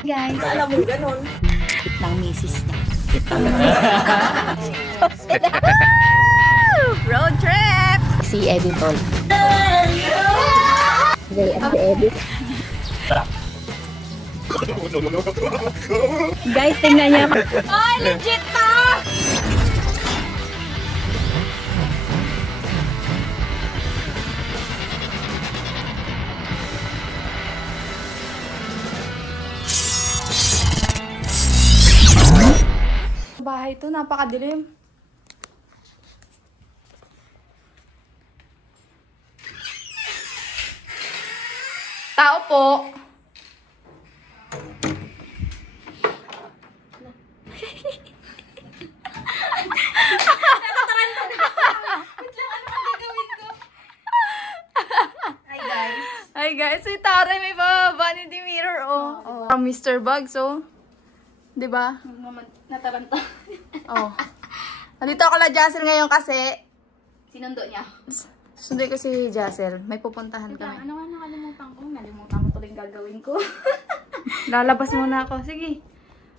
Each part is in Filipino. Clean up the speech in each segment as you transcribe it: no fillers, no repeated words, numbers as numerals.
Guys, Alam mo ganun. ng misis niya. Road trip! Si Edit Tol. Edit. Guys, tingnan niya. Ay, legit to! Bahay to, napakadilim. Tao po. Hi guys, si Tara may vanity mirror oh. From Mr. Bugs oh. 'Di ba? Nataranta. Oh. Nandito ako la Jassel ngayon kasi Sinundo niya. sunday ko si Jassel. May pupuntahan kami. Ano nga nakalimutan ko? Nalimutan ko tuloy yung gagawin ko. Lalabas muna ako. Sige.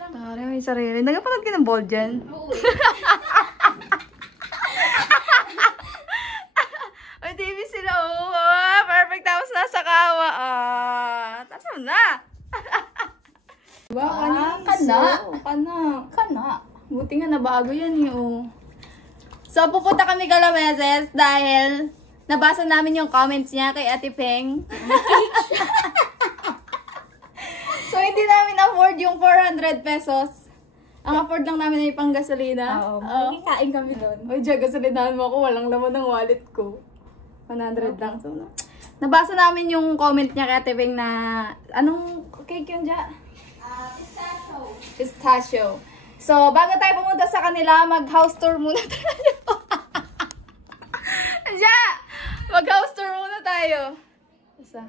Tara, may sarili. Nagapanood ka ng ball dyan? Oo. May TV sila oh. Ah, perfect. Tapos nasa kawa. Tapos na. Diba? Kana. Kana. Buti nga nabago yan eh oh. So, pupunta kami Galameses dahil nabasa namin yung comments niya kay Ate Peng. So, hindi namin afford yung 400 pesos. Ang afford lang namin ay pang gasolina. Oo. Makikain kami doon. Uy, Diyan, gasolinahan mo ako. Walang laman ng wallet ko. 100 lang. So, nabasa namin yung comment niya kay Ate Peng na anong cake yun dyan? Pistachio. Pistachio. So, bago tayo pumunta sa kanila, mag-house tour muna tayo. Diyan! Mag-house tour muna tayo. Isa.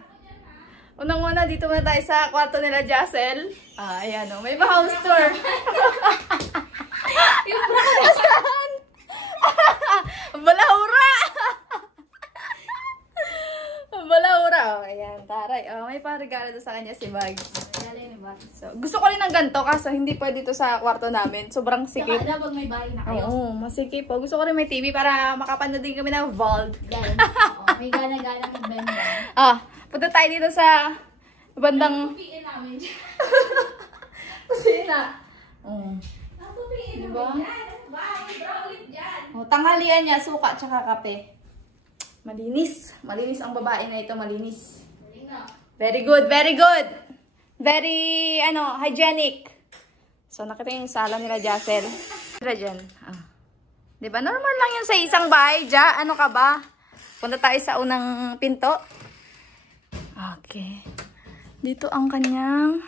Unang-una, dito muna tayo sa kwarto nila Jassel. Ayan o. May pa-house tour. Yung bra. Saan? Balahura! Balahura. O, ayan. Taray. O, may pa-regalo doon sa kanya si Bugs. So, gusto ko rin ng ganito kaso hindi pwede ito sa kwarto namin. Sobrang sikip. Saka pag may bahay na kayo. Oo, masikip po. Gusto ko rin may TV para makapanood din kami ng Vault. Yan. Oo, may gana-gana mag-benda. Punta tayo dito sa bandang Pupiin namin dyan. kusina. Oo. Pupiin Diba? namin dyan. Bahay, brawit dyan. Tanghalian niya, suka tsaka kape. Malinis. Malinis ang babae na ito, malinis. Very good, very good. Very, hygienic. So, nakita yung sala nila Jassel. Sila dyan. Diba? Normal lang yan sa isang bahay, Ja. Ano ka ba? Punta tayo sa unang pinto. Okay. Dito ang kanyang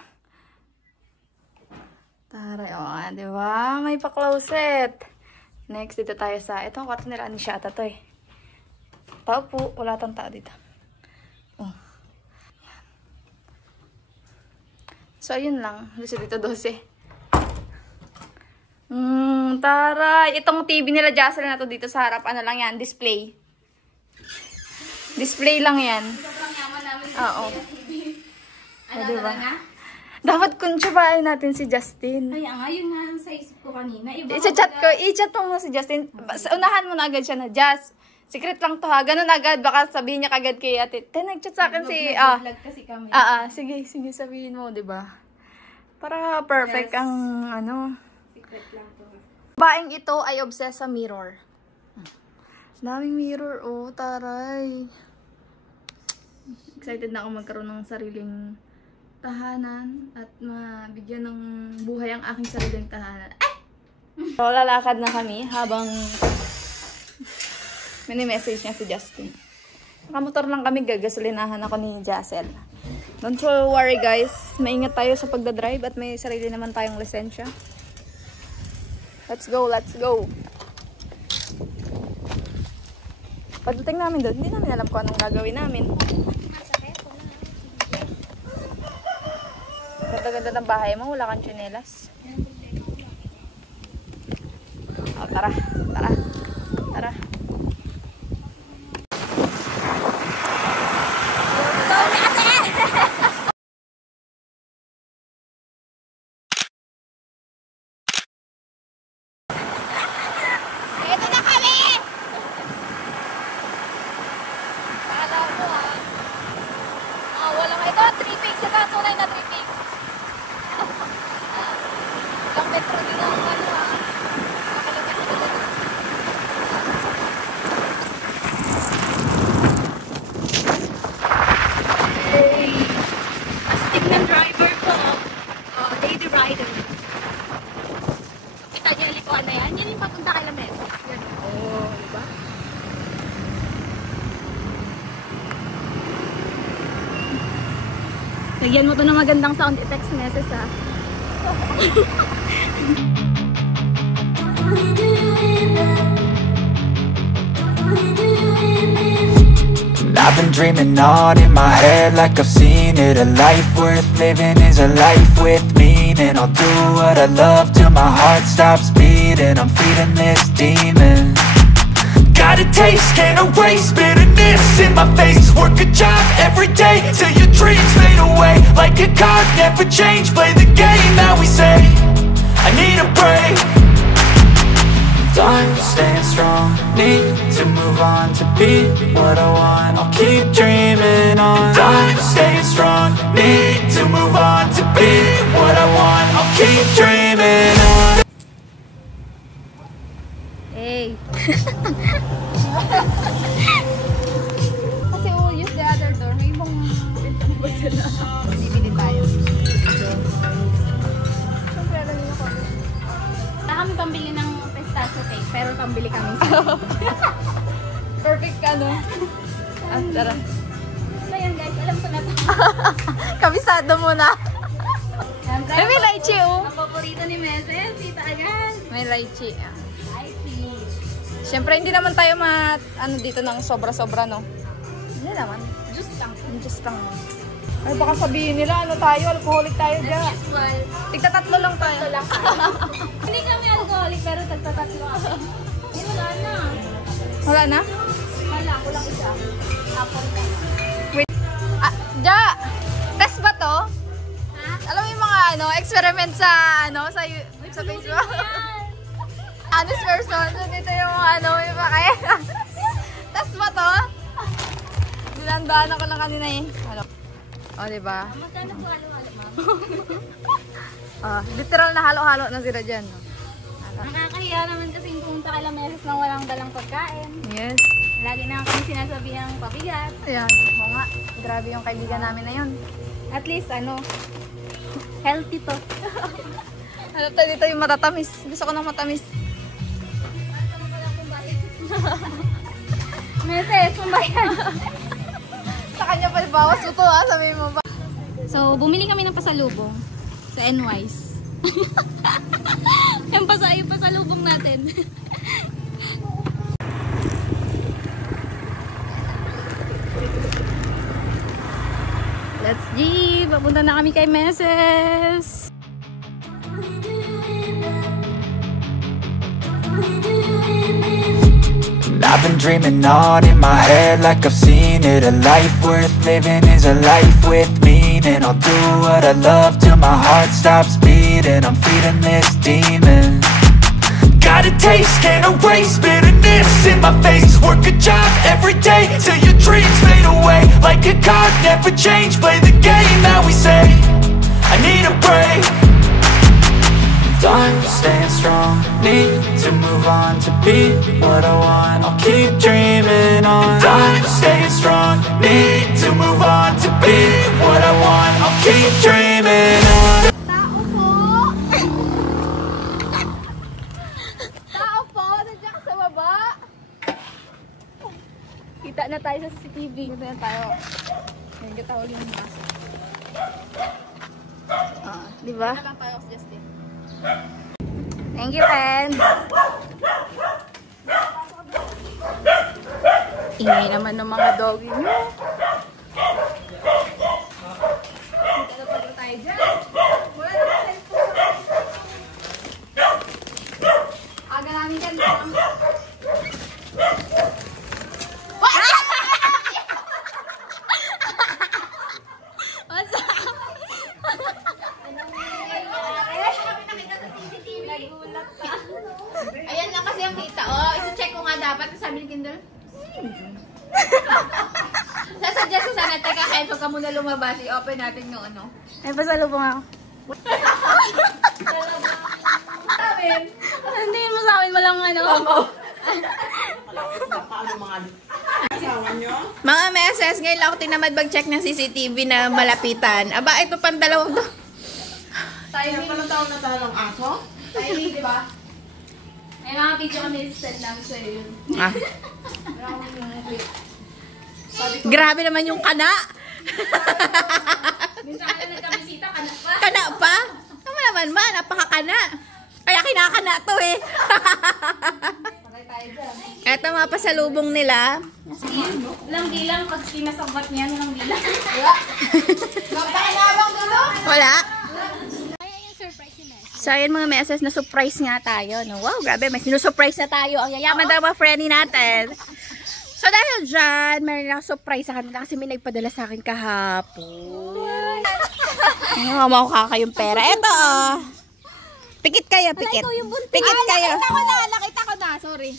taray. O, diba? May pa-closet. Next, dito tayo sa, ito, kwarto nila ni Shata to eh. Tao po, wala tang tao dito. So, ayun lang. Dito 12. Taray. Itong TV nila Jassel na to dito sa harap. Ano lang yan? Display. Display lang yan. Sobrang yaman namin. Oo. Ano diba? na? Dapat kuntsabahin natin si Justin. Kaya nga, yun nga sa isip ko kanina. I-chat ko. I-chat mo muna si Justin. Unahan mo na agad siya na, Jazz. Secret lang to ha. Ganun agad. Baka sabihin niya kagad kay ate. Nag-chat sa akin si... Nag-vlog kasi kami. Sige sabihin mo, di ba? Para perfect ang Secret lang to. Baing ito ay obsessed sa mirror. Daming mirror, oh, taray. Excited na ako magkaroon ng sariling tahanan at mabigyan ng buhay ang aking sariling tahanan. So, lalakad na kami habang mini-message niya si Justin. Nakamotor lang kami, gagasolinahan ako ni Jassel. Don't worry guys, maingat tayo sa pagdadrive at may sarili naman tayong lisensya. Let's go, let's go. Pagdating namin doon, hindi namin alam kung anong gagawin namin. Ganda-ganda ng bahay mo, wala kang tsinelas. Tara, tara, tara. tripping. Ito ang tunay na tripping. Ilang metro din ang ano ah. Nakalapit na dito. Hey! Astig ng driver ko. Oh, lady rider. Kita niyo yung likuan na yan. Yan yung papunta kay Lamet. Yan. Oh, diba? Lagyan mo to ng magandang sound effects message ha. I've been dreaming on in my head like I've seen it. A life worth living is a life with meaning. I'll do what I love till my heart stops beating. I'm feeding this demon. Got a taste, can't erase bitterness in my face. Work a job every day till your dreams fade away. Like a card, never change, play the game that we say. I need a break. I'm staying strong, need to move on to be what I want. I'll keep dreaming on. I'm staying strong, need to move on to be what I want. I'll keep dreaming on. Hey. Kasi we'll use the other door. May ibang pinsan ba sila? Bibili tayo. Siyempre, alam niyo ko. Wala kami pambili ng pistachio cake, pero pambili kami sa Perfect ka, no? Ah, tara. So yan guys, alam ko na to. Kabisado mo na. Siyempre, May lychee, oh. ang paborito ni Meses, sita agad. May lychee. Lychee. Siyempre, hindi naman tayo ano dito ng sobra-sobra, no? Hindi naman. Juice lang. Just lang. Ay, baka sabihin nila, ano tayo, alcoholic tayo dyan. As usual. Tigta-tatlo lang tayo. Ito lang tayo. Hindi kami alcoholic, pero tagtatatlo kami. Eh, wala na. Wala na? Wala, kulang isa. Apple na. Wait. Ah, Ja! Test ba to? Ha? Alam mo yung mga experiment sa sa Facebook? Honest person. So, dito yung yung makaya. Test ba to? Dinandaan ako lang kanina eh. O, diba? Magkano po halo-halo, ma'am? Literal na halo-halo na sila dyan. No? Nakakahiya naman kasi pumunta kay Lameses nang walang dalang pagkain. Yes. Lagi na kami sinasabi ang pabigat. Ayan. Oo nga. Grabe yung kaibigan namin na yun. At least, healthy to. Ano tayo dito yung matatamis. Gusto ko ng matamis. Meses, kumbayan. Sa kanya pa bawas ito ha, sabihin mo ba? So, bumili kami ng pasalubong sa NY's. Yung pasalubong natin. Let's G! Papunta na kami kay Meses! I've been dreaming on in my head like I've seen it. A life worth living is a life with meaning. I'll do what I love till my heart stops beating. I'm feeding this demon. Got a taste, can't erase bitterness in my face. Work a job every day till your dreams fade away. Like a card, never change, play the game that we say. I need a break. I'm staying strong, need to move on to be what I want. I'll keep dreaming on. I'm staying strong, need to move on to be what I want. I'll keep dreaming on. Tao po! Tao po! Nandiyan ka sa baba! Kita na tayo sa CCTV. Dito na tayo. Ngayon kita ulit yung mask. Diba? Lang tayo sa Justin. Thank you, Ken. Ingay naman ng mga doggy nyo. Dito pa tayo dyan. Wala naman cellphone. Aga namin dyan. Ayan lang kasi ang kita. Oh, ito-check ko nga dapat. Sabi ni Kindle, sasadya ko sana, teka, Princess, huwag ka muna lumabas. I-open natin yung ano. Ay, pasalubong ako. Hindi mo sa amin, walang ano. Mga meses, ngayon lang ako tinamad mag-check ng CCTV na malapitan. Aba, ito pang dalawang to. Kaya pala taon na tayo ng aso? Timing, di ba? May mga video kami send lang sa'yo yun. Ah. Grabe naman yung kana. Minsan ka lang nagkabisita, kana pa. Kana pa? Tama naman ma, napakakana. Kaya kinakana to eh. Ito mga pasalubong nila. Ilang bilang, pag sinasabot niya, ilang bilang. Wala. So, ayun mga meses, na-surprise nga tayo. No? Wow, grabe, may sinusurprise na tayo. Ang yayaman daw mga friendly natin. So, dahil dyan, meron lang surprise sa kanila kasi may nagpadala sa akin kahapon. Ayun, makuha kayong pera. Eto, oh. Pikit kayo, pikit. Pikit kayo. Nakita ko na, sorry.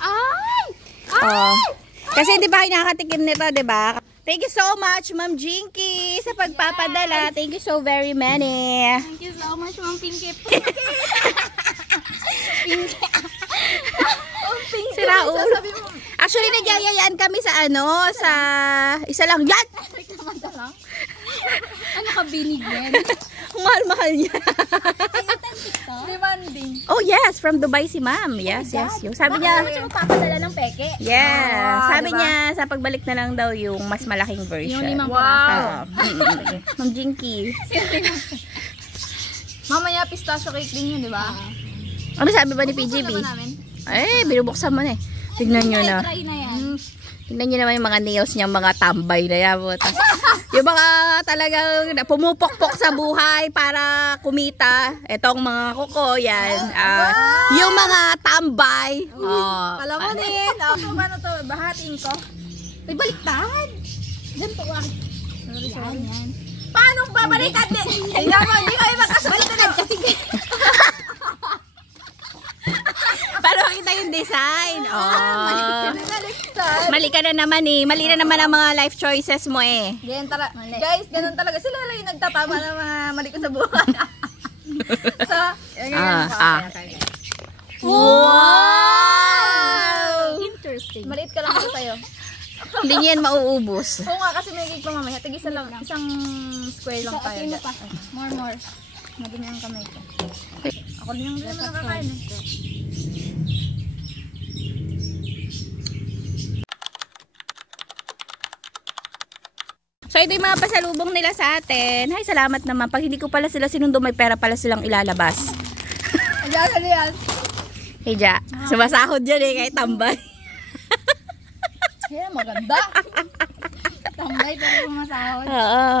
Ay! Oh. Kasi di ba nakakatikim nito, di ba? Thank you so much, Ma'am Jinky, sa pagpapadala. Thank you so very many. Thank you so much, Ma'am Pinky. Si Raul. Actually, nagyayayaan kami sa sa isa lang yan. Ano ka binigyan? Ang mahal-mahal niya. Demanding. Oh yes, from Dubai si Ma'am. Yes, yes. Yung sabi niya, Bakit naman siya magpapadala ng peke? yeah. Sabi niya, sa pagbalik na lang daw yung mas malaking version. Yung 5 Wow. Ma'am Jinky. Mamaya pistachio cake din yun, di ba? Ano sabi ba ni PGB? Eh, binubuksan mo na eh. Tignan nyo na. Try na yan. Tignan nyo naman yung mga nails niya, mga tambay na yan. Yung mga talagang pumupokpok sa buhay para kumita. Etong mga kuko, yan. Yung mga tambay. Palamunin. Ano to? Bahatiin ko. Ay, baliktad. Ganito ka. Sorry. Yan. Paano babaliktad din? Tingnan mo, hindi kayo magkasunod kasi. Para makita yung design. Baliktad. Mali ka na naman eh. Mali na naman ang mga life choices mo eh. Guys, ganun talaga. Sila lang yung nagtatama ng mga mali ko sa buhay. So, Wow! interesting. Maliit ka lang ako sa'yo. Hindi niya yan mauubos. Oo nga, kasi may cake pa mamaya. Tig-isa lang. Isang square lang tayo. More. Madumi ang kamay ko. Ako din yung nakakain. So, ito yung mga pasalubong nila sa atin. Ay, salamat naman. Pag hindi ko pala sila sinundo, may pera pala silang ilalabas. Ano yan? Hey, Ja. Sumasahod dyan eh, kahit tambay. Yan, maganda. Tambay pero masahod. Oo.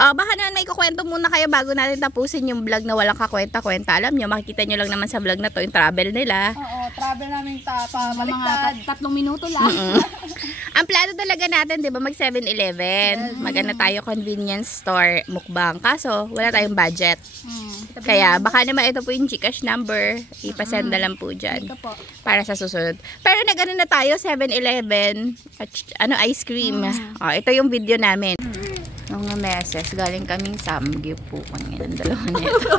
Baka naman may kukwento muna kayo bago natin tapusin yung vlog na walang kakwenta-kwenta. Alam nyo, makikita nyo lang naman sa vlog na to yung travel nila. Oo, travel namin pabaliktad. Mga 3 minuto lang. Ang plano talaga natin, di ba, mag 7-Eleven. Mag-ano tayo, convenience store, mukbang. Kaso, wala tayong budget. Kaya, baka naman ito po yung Gcash number. Ipasend na lang po dyan. Ito po. Para sa susunod. Pero nag-ano na tayo, 7-Eleven. Ice cream. Ito yung video namin. Mga meses, galing kaming Samgyup po. Ang dalawa nito.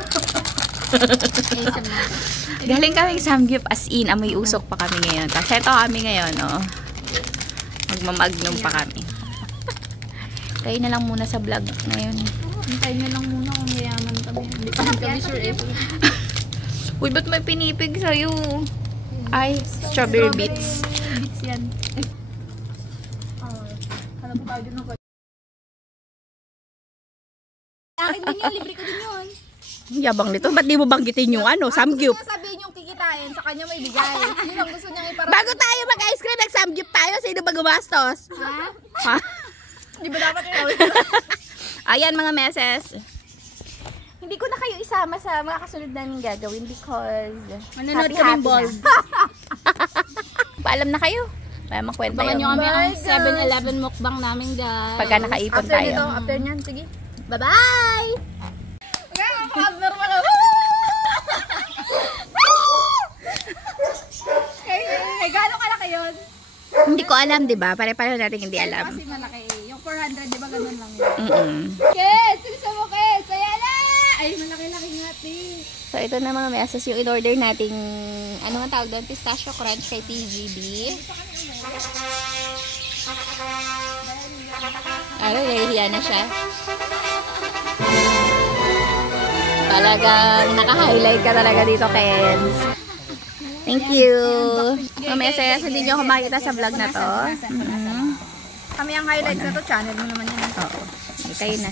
Galing kaming Samgyup as in, amoy usok pa kami ngayon. Tapos ito kami ngayon, magmamagnum pa kami. Kayo na lang muna sa vlog ngayon. Hintayin nyo lang muna kung mayaman kami. Hindi pa kami sure eh. Uy, ba't may pinipig sa'yo? Ay, strawberry bits. Bits yan. Alam mo tayo din ako. Akin din yun, libre ko din yun. Yabang nito, ba't di mo banggitin yung Samgyup? Gusto sabihin yung kikitain, sa kanya may bigay. Yun ang gusto niyang iparating. Bago tayo mag-ice cream, nag-Samgyup tayo. Sino ba gumastos? Ha? Di ba dapat yun? Ayan mga meses. Hindi ko na kayo isama sa mga kasunod namin gagawin because Manonood happy kaming ball. na. Paalam na kayo. Para makwenta Abangan nyo yung kami ang 7-Eleven mukbang namin, guys. pagka nakaipon After tayo. nito, after nyan, sige. Bye-bye! Abnormal ako. Gano'ng kalaki yun? Hindi ko alam, di ba? Pare-pareho natin hindi alam. Kasi malaki eh. Yung 400, di ba ganun lang yun? Kids! Gusto mo, kids? Ayan na! Ay, malaki-laki nga, So, ito na mga meses yung in-order nating, ano nga tawag doon? Pistachio crunch kay PGB. Nahihiya na siya. Talagang naka-highlight ka talaga dito, Kens. Thank you. Mamaya sa hindi nyo ako makikita sa vlog na to. Kami ang highlights na to, channel mo naman yan. Oo. Kayo na.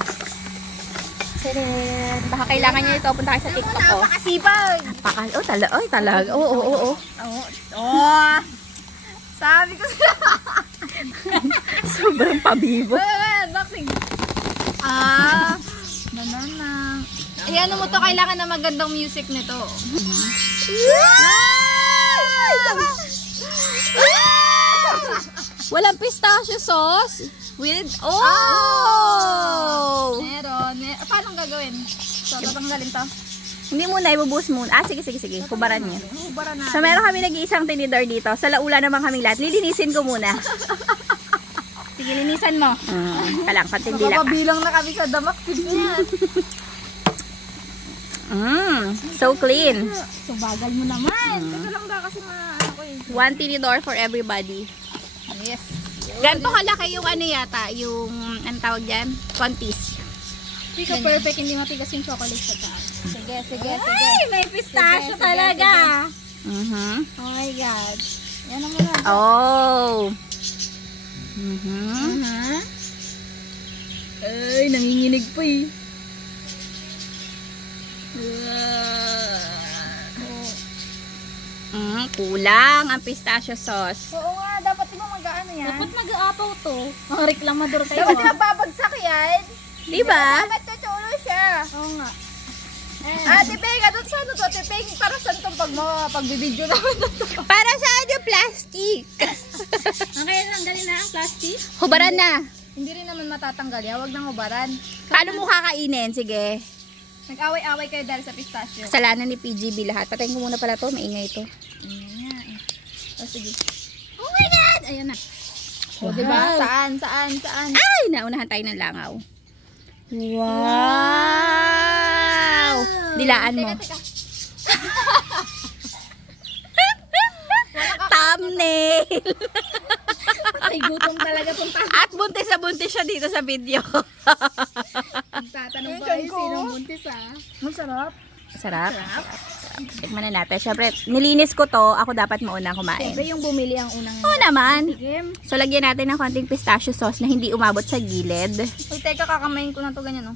Siren. Baka kailangan nyo ito. Punta kayo sa TikTok ko. Napakasipag! Talaga. Oo. Sabi ko sila. Sobrang pabibo. Boxing. Banana. Ayan mo to, kailangan na magandang music nito. Walang pistachio sauce? With, Meron. Paano gagawin? So, tatanggalin to? Hindi muna, ibubuhos muna. Sige. Hubaran niyo. Hubaran na. So, meron kami nag-iisang tinidor dito. Sa laula naman kaming lahat. Lilinisin ko muna. Sige, linisan mo. Kalang, patindi lang. Makabilang na kami sa damak. So clean. So, bagal mo naman. Ito lang ba kasi One tinidor for everybody. Yes. Ganito kalaki yung ano yata, yung, anong tawag dyan? Contis. Hindi ka perfect, hindi matigas yung chocolate sa taas. Sige. Ay, may pistachio talaga. Oh my God. Yan ang muna. Ay, nanginginig pa eh. Kulang ang pistachio sauce. Oo nga, dapat di ba mag-ano yan? Dapat nag-aapaw to. Mga reklamador tayo. Dapat di ba babagsak yan? Diba? Dapat tutulo siya. Oo nga. Tipeng, doon sa ano to? Tipeng, para saan itong pagbibidyo naman na to? Para saan yung plastic? Kaya tanggalin na ang plastic? Hubaran na. Hindi rin naman matatanggal yan. Huwag nang hubaran. Paano mo kakainin? Sige. Nag-away-away kayo dahil sa pistachio. Kasalanan ni PGB lahat. Patayin ko muna pala to. Maingay ito. Sige. Oh my God! Ayan na. O, diba? Saan? Ay! Naunahan tayo ng langaw. Wow! Dilaan mo. Teka. Thumbnail! Ay, gutom talaga itong At buntis na buntis siya dito sa video. tatanong ba kayo sinong buntis Masarap. Sarap. Tikman na natin. Siyempre, nilinis ko to. Ako dapat mauna kumain. Siyempre yung bumili ang unang Oo naman. game. So, lagyan natin ng konting pistachio sauce na hindi umabot sa gilid. Uy, teka, kakamain ko na to ganyan, no?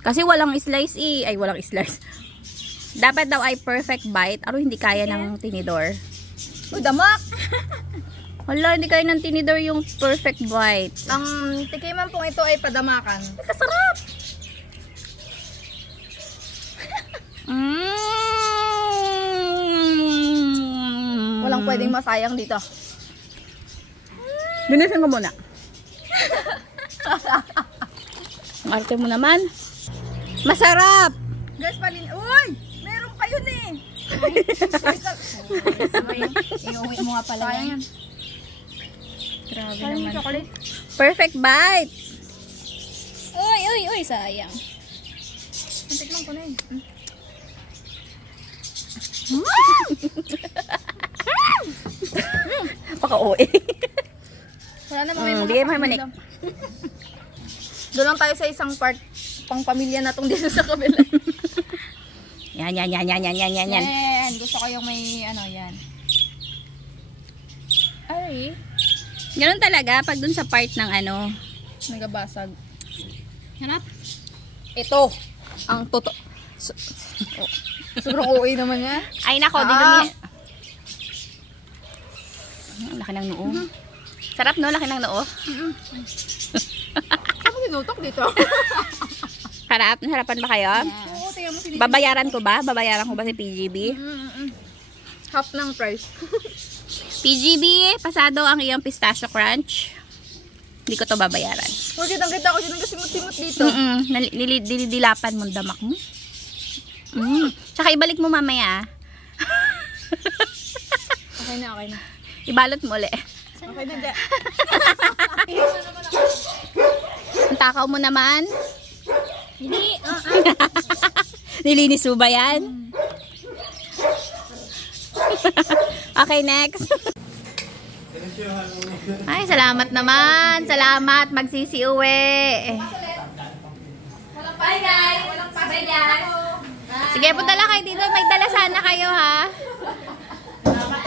Kasi walang slice eh. Ay, walang slice. Dapat daw ay perfect bite. Aro, hindi kaya ng tinidor. Uy, damak! Wala, hindi kaya ng tinidor yung perfect bite. Ang tikiman pong ito ay padamakan. Kasarap! Walang pwedeng masayang dito. Linisin ko muna. Ang arte mo naman. Masarap! Guys, Uy! Meron pa yun eh! Iuwi mo nga pala yan. Grabe naman. Chocolate. Perfect bite! Uy, sayang. Tikman ko na eh. Paka-OA. Wala naman may Hindi kayo manik. Doon lang tayo sa isang part pang pamilya na tong dito sa kabila. Yan. Yan. Gusto ko yung may ano yan. Ay. Ganun talaga pag dun sa part ng ano. Nagabasag. Hanap. Ito. Ang toto. Sobrang OA naman yan. Ay nako, dinumi. Ang laki ng noo. Sarap no, laki ng noo. Saan mo tinutok dito? Harap, harapan ba kayo? Oo, tingnan mo sinipin. Babayaran ko ba? Babayaran ko ba si PGB? Half ng price. PGB, pasado ang iyong pistachio crunch. Hindi ko to babayaran. Huwag kitang-kita ko sinong kasimot-simot dito. Nilidilapan mo damak mo. Tsaka ibalik mo mamaya. Okay na. Ibalot mo ulit. Okay na dyan. Ang takaw mo naman. Hindi. Nilinis mo ba yan? Okay, next. Ay, salamat naman. Salamat. Magsisi-uwi. Bye guys. Bye guys. Sige, punta lang kayo dito. May dala sana kayo, ha?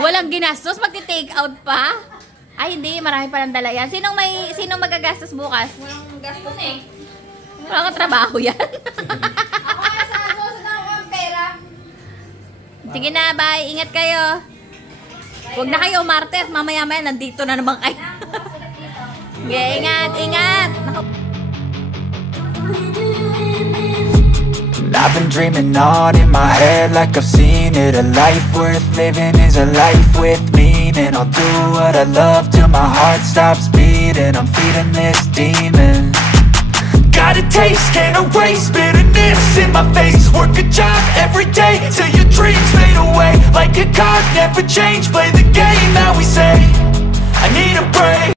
Walang ginastos. Magti-take out pa? Ay, hindi. Marami pa ng dala yan. Sinong magagastos bukas? Walang gastos eh. Wala kang trabaho yan. Ako nga sa susunod ako ang pera. Sige na, bye. Ingat kayo. Huwag na kayo umarte. Mamaya-maya, nandito na naman kayo. Sige, ingat, ingat. I've been dreaming on in my head like I've seen it. A life worth living is a life with meaning. I'll do what I love till my heart stops beating. I'm feeding this demon. Got a taste, can't erase bitterness in my face. Work a job every day till your dreams fade away. Like a card, never change, play the game that we say. I need a break.